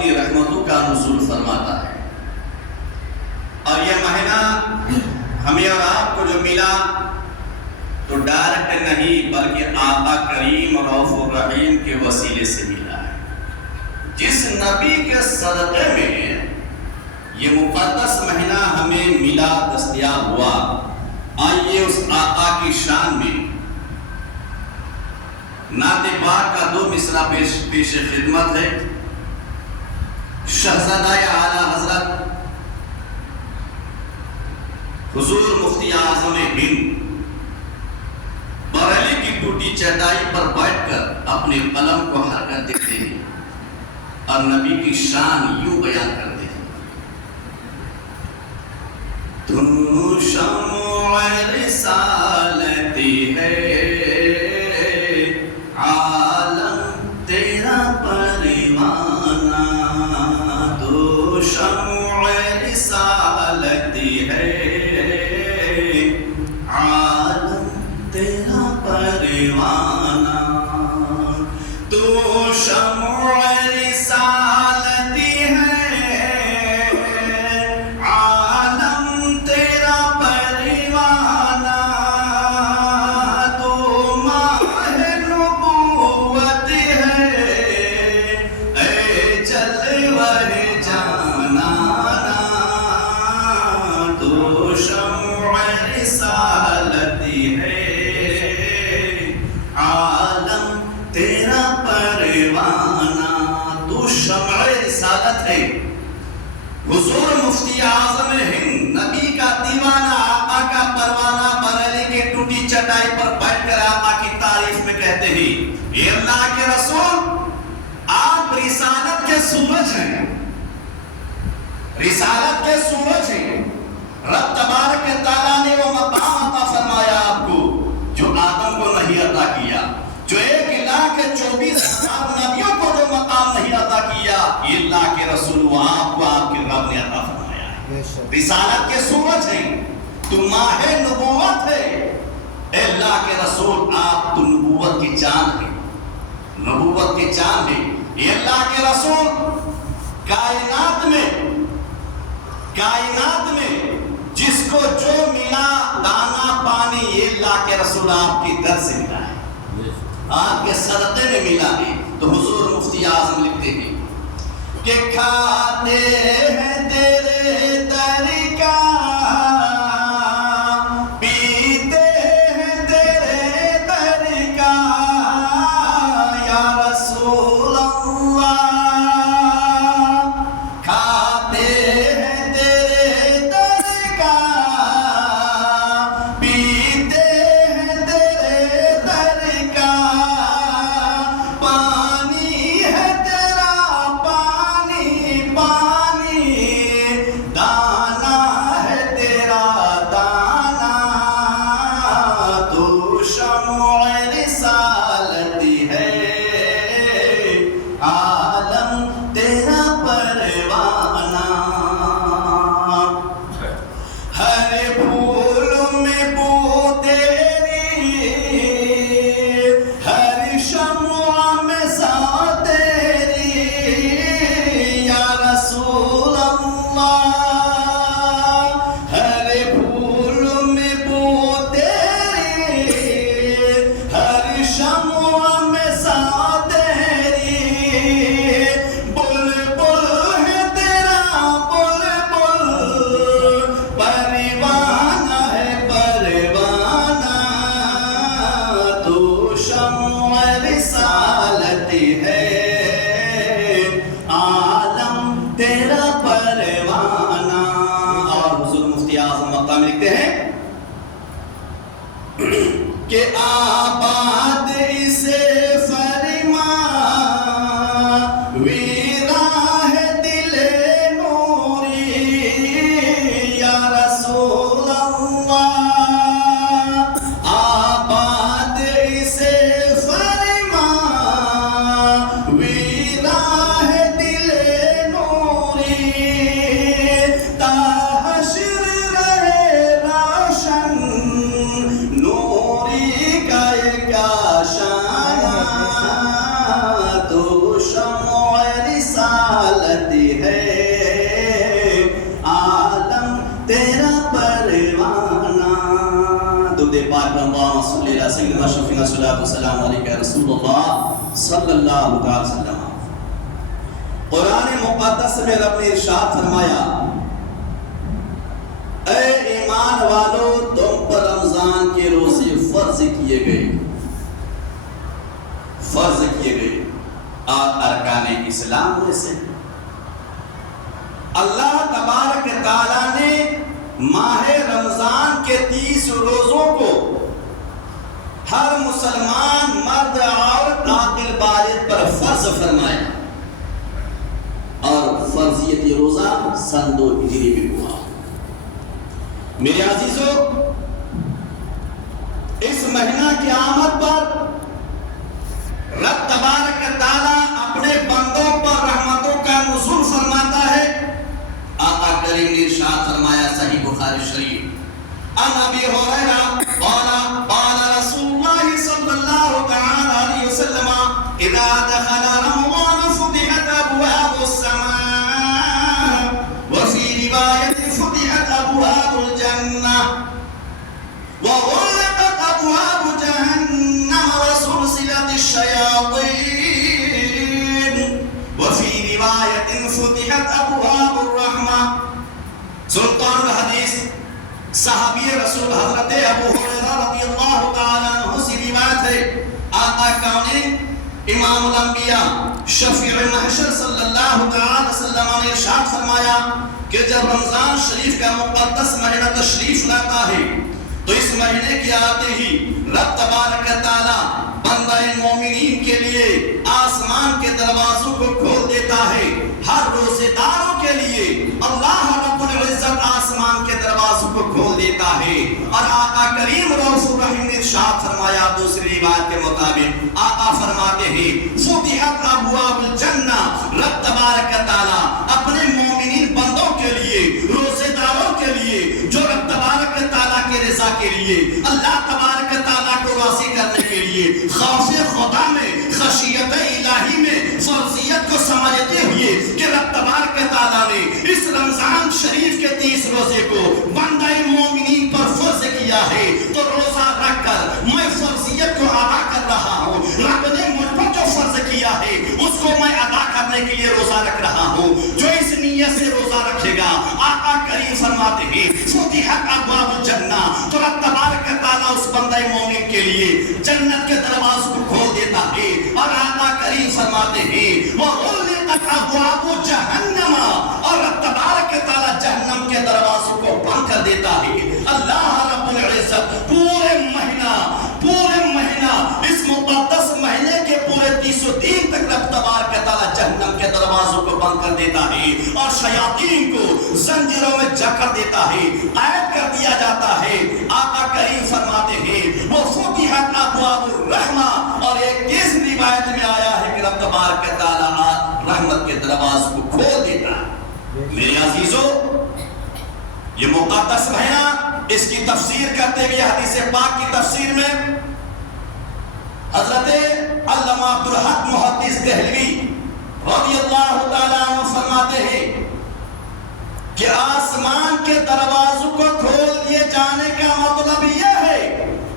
اپنی رحمتوں کا نزول فرماتا ہے۔ اور یہ مہینہ ہمیں اور آپ کو جو ملا تو ڈائریکٹ نہیں بلکہ آقا کریم رؤوف الرحیم کے وسیلے سے ملا ہے۔ جس نبی کے صدقے میں یہ مقدس مہینہ ہمیں ملا، دستیاب ہوا، آئیے اس آقا کی شان میں نعت پاک کا 2 مصرع پیش خدمت ہے۔ شہزادہ اعلیٰ حضرت حضور مفتی اعظم ہند بریلی کی ٹوٹی چٹائی پر بیٹھ کر اپنے قلم کو حرکت دیتے ہیں اور نبی کی شان یوں بیان کرتے ہیں: تو شمع رسالتی ہے، عالم تیرا پروانہ، تو شمع رسالتی ہے، عالم تیرا پروانہ، تو شمع رسالتی ہے، عالم تیرا پروانہ، تو ماہ نبوت ہے، اے جلوہ جانانا، تو شمع رسالتی ہے، عالم تیرا پروانہ، تو شمع رسالت ہے۔ حضور مفتی اعظم ہند نبی کا دیوانہ، آقا کا پروانہ، بریلی کے ٹوٹی چٹائی پر بیٹھ کر آقا کی تعریف میں کہتے ہیں: اے اللہ کے رسول، آپ رسالت کے سورج ہیں، رسالت کے سورج ہیں۔ رب تبارک تعالیٰ نے وہ مقام عطا فرمایا آپ کو جو آدم کو نہیں عطا کیا، جو 1,24,000 نبیوں کو جو مقام نہیں عطا کیا، یہ اللہ کے رسول وہ آپ کو آپ کے رب نے عطا فرمایا ہے۔ رسالت کے سورج ہیں، تو ماہ نبوت ہے، اے اللہ کے رسول آپ تو نبوت کے چاند ہیں، نبوت کے چاند ہیں۔ اے اللہ کے رسول کائنات میں جس کو جو ملا دانا پانی، یہ اللہ کے رسول آپ کی در سے ملا ہے، آپ کے صدقے میں ملا ہے۔ تو حضور مفتی اعظم لکھتے ہیں کہ کھاتے ہیں تیرے در کا، پیتے ہیں تیرے در کا، یا رسول اللہ، کھاتے ہیں تیرے در کا، پیتے ہیں تیرے در کا، پانی ہے تیرا پانی پانی، دانا ہے تیرا دانا، تو شمع رسالتی ہے، عالم تیرا پروانہ، ہر پھول میں بو تیری، ہر شمع میں سا تیری، یا رسول اللہ، ہر پھول میں بو تیری، ہر شمع میں سا تیری، بلبل ہے تیرا بلبل، پروانہ ہے پروانہ، تو شمع رسالتی ہے، عالم تیرا پروانہ۔ اور حضور مفتی اعظم مقام لکھتے ہیں کہ آباد اسے فرما، ویراں ہے دل نوری، یا رسول اللہ، آباد اسے فرما، ویراں ہے دل نوری، تا حشر رہے روشن نوری کا ایک اللهم شفینا صلاۃ والسلام علیک یا رسول اللہ صلی اللہ علیہ وسلم۔ قرآن مقدس میں رب نے ارشاد فرمایا اے ایمان والو تم پر رمضان کے روزے فرض کیے گئے، فرض کیے گئے اور ارکان اسلام میں سے اللہ تبارک تعالیٰ نے ماہ رمضان کے 30 روزوں کو ہر مسلمان مرد عورت عاقل بالغ پر فرض فرمایا، اور فرضیت یہ روزہ سن 2 ہجری میں ہوا۔ میرے عزیزو، اس مہینہ کی آمد پر رب تبارک تعالیٰ اپنے بندوں پر رحمتوں کا نزول فرماتا ہے۔ آقا کریم نے ارشاد فرمایا صحیح بخاری شریف عن ابی ہریرہ قال رسول اللہ صلی اللہ تعالی علیہ وسلم اذا دخل رمضان فتحت ابواب السماء وفي رواية فتحت ابواب الجنة وغلقت ابواب جهنم وسلسلت الشياطين وفي رواية فتحت ابواب الرحمة۔ سلطان الحدیث صحابی رسول حضرت ابو ہریرہ رضی اللہ تعالی عنہ سے روایت ہے، آقا کونین امام الانبیاء شفیع المحشر صلی اللہ تعالی وسلم نے ارشاد فرمایا کہ جب رمضان شریف کا مقدس مہینہ تشریف لاتا ہے تو اس مہینے کے آتے ہی رب تبارک تعالی بندہ مومنین کے لیے آسمان کے دروازوں کو کھول دیتا ہے۔ ہر روزے داروں کے لیے اللہ رب العزت آسمان کے دروازوں کو کھول دیتا ہے، اور آقا کریم رؤوف الرحیم نے ارشاد فرمایا دوسری روایت کے مطابق آقا فرماتے ہیں فتحت ابواب الجنہ، رب تبارک تعالی اپنے مومنین بندوں کے لیے، روزے داروں کے لیے جو رب تبارک تعالی کے رضا کے لیے، اللہ تبارک تعالی کو راضی کرنے کے لیے خوف خدا میں، خشیت الہی میں فرضیت کو سمجھتے ہوئے کہ رب تبارک تعالیٰ نے اس رمضان شریف کے 30 روزے کو بندہ مومنین پر فرض کیا ہے، تو روزہ رکھ کر میں فرضیت کو ادا کر رہا ہوں۔ رب نے مجھ پر جو فرض کیا ہے اس کو میں ادا کرنے کے لیے روزہ رکھ رہا ہوں۔ جو اس نیت سے روزہ رکھے گا، آقا کریم فرماتے ہیں فتحت ابواب الجنہ، تو رب تبارک تعالیٰ اس بندہ مومن کے لیے جنت کے دروازوں کو کھول دیتا ہے، اور آقا کریم فرماتے ہیں وَغُلِقَتْ أَبْوَابُ جَهَنَّمَ، اور رب تبارک تعالیٰ جہنم کے دروازوں کو بند کر دیتا ہے۔ اللہ رب العزت پورے مہینہ اس مقدس مہینے کے پورے 30 دن تک رب تبارک تعالیٰ جہنم کے دروازوں کو بند کر دیتا ہے، اور شیاطین کو زنجیروں میں جکڑ دیتا ہے، قید کر دیا جاتا ہے۔ آقا کریم فرماتے ہیں وَفُتِحَتْ أَبْوَابُ الرَّحْمَةِ، اور ایک تیسری روایت میں آیا ہے کہ رب تبارک تعالیٰ رحمت کے دروازوں کو کھول دیتا ہے۔ میرے عزیزو، یہ مقدس مہینہ، اس کی تفسیر کرتے ہوئے حدیث پاک کی تفسیر میں حضرت علامہ عبدالحق محدث دہلوی رضی اللہ تعالیٰ عنہ فرماتے ہیں کہ آسمان کے دروازوں کو کھول دیے جانے کا مطلب یہ ہے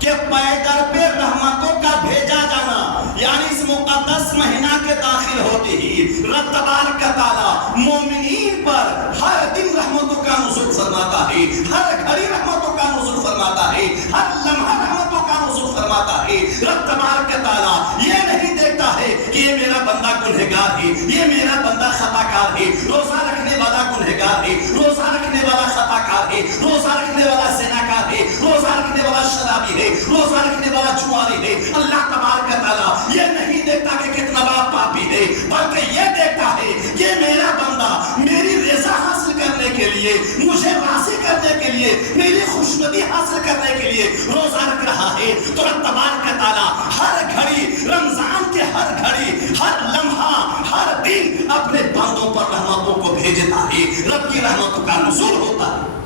کہ پیدر پہ رحمتوں کا بھیجا جانا، یعنی اس مقدس مہینہ کے داخل ہوتے ہی رب تبارک تعالیٰ مومنین پر ہر دن رحمتوں کا نزول فرماتا ہے، ہر گھڑی رحمتوں کا نزول فرماتا ہے، ہر لمحہ رحمتوں کا نزول فرماتا ہے۔ رب تبارک تعالیٰ یہ نہیں دیکھتا ہے کہ یہ میرا بندہ گنہگار ہے، یہ میرا بندہ خطا کار ہے، روزہ رکھنے والا گنہگار ہے، روزہ رکھنے والا خطا کار ہے، روزہ رکھنے والا زناکار ہے، روزہ رکھنے والا شرابی ہے، روزہ رکھنے والا جواری ہے۔ اللہ تبارک تعالیٰ یہ نہیں دیکھتا کہ کتنا بڑا پاپی ہے، بلکہ یہ دیکھتا ہے کہ میرا بندہ میری رضا حاصل کرنے کے لیے، مجھے راضی کرنے کے لیے، میری خوشنودی حاصل کرنے کے لیے روزہ رکھ رہا ہے۔ تو رب تبارک تعالیٰ ہر گھڑی، رمضان کے ہر گھڑی، ہر لمحہ، ہر دن اپنے بندوں پر رحمتوں کو بھیجتا ہے، رب کی رحمتوں کا نزول ہوتا ہے۔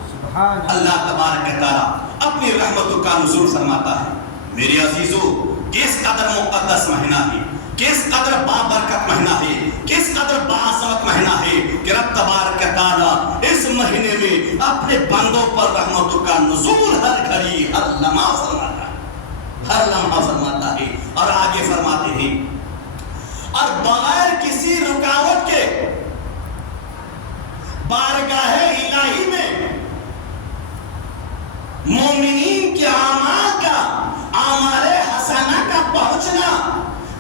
اللہ تبارک تعالیٰ اپنی رحمتوں کا نزول فرماتا ہے۔ میرے عزیزو، کس قدر مقدس مہینہ ہے، کس قدر بابرکت مہینہ ہے، کس قدر باعظمت مہینہ ہے کہ رب تبارک تعالیٰ اس مہینے میں اپنے بندوں پر رحمتوں کا نزول ہر گھڑی، ہر لمحہ فرماتا ہے۔ ہر لمحہ فرماتا ہے. اور آگے فرماتے ہیں اور بغیر کسی رکاوٹ کے بارگاہ الہی میں مومنین کے اعمال حسنہ کا پہنچنا.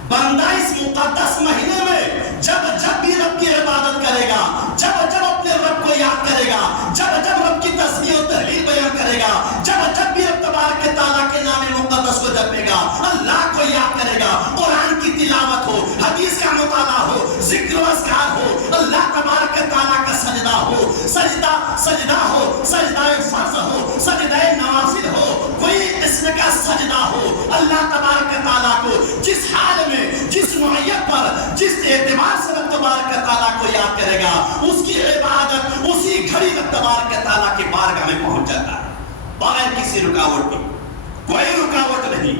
بندہ اس مقدس مہینے میں جب بھی رب کی عبادت کرے گا، جب اپنے رب کو یاد کرے گا، جب رب کی تسبیح و تحلیل بیان کرے گا، جب بھی رب تبارک تعالیٰ کے نام مقدس کو جپے گا، اللہ کو یاد کرے گا، قرآن کی تلاوت ہو، حدیث کا مطالعہ ہو، ذکر و اذکار ہو، اللہ تبارک تعالیٰ کا سجدہ ہو، سجدہ ہو، سجدہ فرض ہو، سجدہ نوافل ہو، کوئی قسم کا سجدہ ہو، اللہ تبارک تعالیٰ کو جس حال میں، جس نوعیت پر، جس اعتبار سے رب تبارک تعالیٰ کو یاد کرے گا، اس کی عبادت اسی گھڑی رب تبارک تعالیٰ کے بارگاہ میں پہنچ جاتا ہے بغیر کسی رکاوٹ کے. کوئی رکاوٹ نہیں،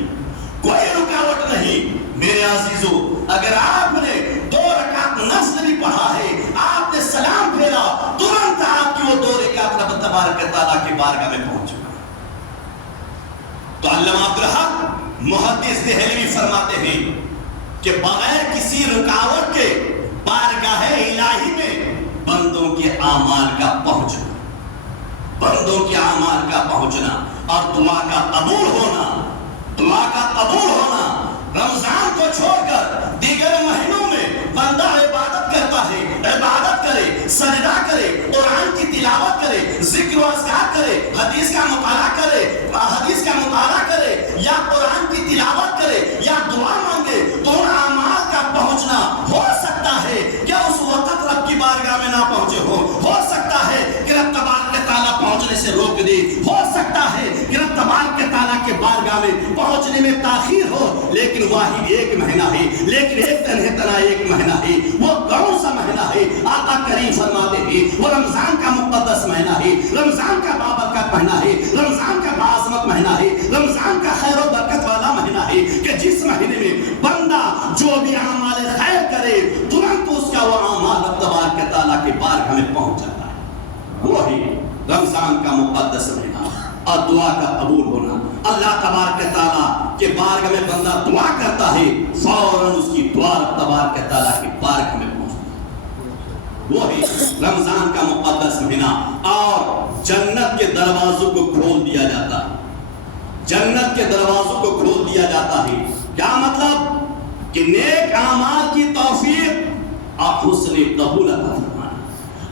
کوئی رکاوٹ نہیں. میرے عزیزو، اگر آپ نے 2 رکعت نفل بھی پڑھا ہے، آپ نے سلام پھیرا، ترنت آپ کی وہ 2 رکعت رب تبارک تعالیٰ کے بارگاہ میں پہنچ چکا. تو علامہ عبدالحق محدث دہلوی فرماتے ہیں کہ بغیر کسی رکاوٹ کے بارگاہ الہی میں بندوں کے اعمال کا پہنچنا، بندوں کے اعمال کا پہنچنا اور دعا کا قبول ہونا، دعا کا قبول ہونا. رمضان کو چھوڑ کر دیگر مہینوں میں بندہ عبادت کرتا ہے، عبادت کرے، سجدہ کرے، قرآن کی تلاوت کرے، ذکر و اذکار کرے، حدیث کا مطالعہ کرے یا قرآن کی تلاوت کرے یا دعا مانگے، تو ان اعمال کا پہنچنا ہو سکتا ہے کہ اس وقت رب کی بارگاہ میں نہ پہنچے ہو سکتا ہے کہ رب تبارک تعالیٰ پہنچنے سے روک دے، ہو سکتا ہے کہ رب تبارک تعالیٰ کے بارگاہ میں پہنچنے میں تاخیر ہو. لیکن واحد ایک مہینہ ہے، لیکن ایک تنہا ایک مہینہ ہے. وہ کون سا مہینہ ہے؟ آقا کریم فرماتے ہیں وہ رمضان کا مقدس مہینہ ہے، رمضان کا بابرکت مہینہ ہے، رمضان کا باعظمت مہینہ ہے، رمضان کا خیر و برکت والا مہینہ ہے کہ جس مہینے میں بندہ جو بھی اعمال خیر کرے ترنت اس کا وہ اعمال رب تبارک تعالیٰ کے بارگاہ میں پہنچ جاتا ہے. وہی رمضان کا مقدس مہینہ اور دعا کا قبول ہونا. اللہ تبارک تعالیٰ کے بارگاہ میں بندہ دعا کرتا ہے، فوراً اس کی دعا رب تبارک تعالیٰ کے بارگاہ میں پہنچتی. وہی رمضان کا مقدس مہینہ اور جنت کے دروازوں کو کھول دیا جاتا ہے. جنت کے دروازوں کو کھول دیا جاتا ہے. کیا مطلب؟ کہ نیک اعمال کی توفیق اور حسن قبول عطا فرمانا.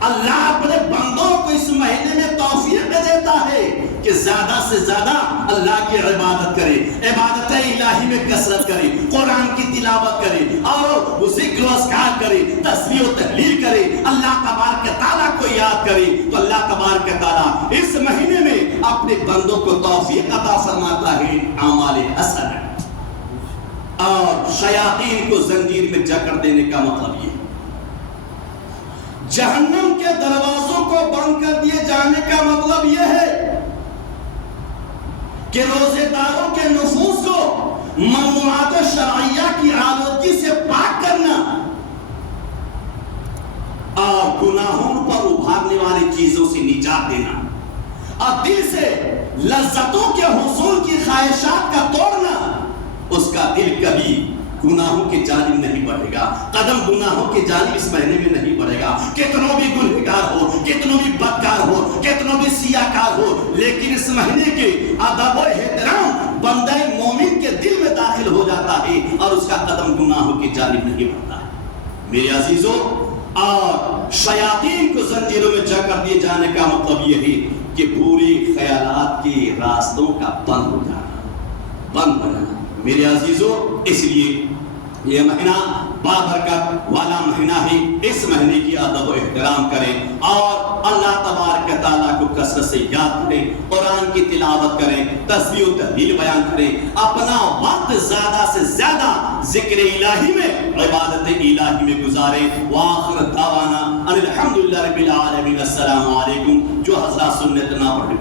اللہ اپنے بندوں کو اس مہینے میں توفیق دیتا ہے کہ زیادہ سے زیادہ اللہ کی عبادت کرے، عبادت الہی میں کثرت کرے، قرآن کی تلاوت کرے اور ذکر و اذکار کرے، تسبیح و تحلیل کرے، اللہ تبارک تعالیٰ کو یاد کرے. تو اللہ تبارک تعالیٰ اس مہینے میں اپنے بندوں کو توفیق عطا فرماتا ہے اعمال حسنہ. اور شیاطین کو زنجیر میں جکڑ دینے کا مطلب یہ، جہنم کے دروازوں کو بند کر دیے جانے کا مطلب یہ ہے کہ روزے داروں کے نفوس کو ممنوعات شرعیہ کی آلودگی سے پاک کرنا اور گناہوں پر ابھارنے والی چیزوں سے نجات دینا اور دل سے لذتوں کے حصول کی خواہشات کا توڑنا. اس کا دل کبھی گناہوں کی جانب نہیں بڑھے گا، قدم گناہوں کی جانب اس مہینے میں نہیں بڑھے گا. کتنوں بھی گنہگار ہو، کتنوں بھی بدکار ہو، کتنوں بھی سیاکار ہو، لیکن اس مہینے کے ادب و احترام بندہ مومن کے دل میں داخل ہو جاتا ہے اور اس کا قدم گناہوں کی جانب نہیں بڑھتا ہے. میرے عزیزوں، اور شیاطین کو زنجیروں میں جکڑ دیے جانے کا مطلب یہ ہے کہ بری خیالات کے راستوں کا بند ہو جانا، بند ہو جانا. میرے عزیزوں، اس لیے یہ مہینہ بابرکت والا مہینہ ہے. اس مہینے کی ادب و احترام کریں اور اللہ تبارک تعالیٰ کو کثرت سے یاد کریں، قرآن کی تلاوت کریں، تسبیح و تحلیل بیان کریں، اپنا وقت زیادہ سے زیادہ ذکر الہی میں، عبادت الہی میں گزاریں. وآخر دعوانا ان الحمدللہ رب العالمین. السلام علیکم. جو حضرات سنت نہ پڑھے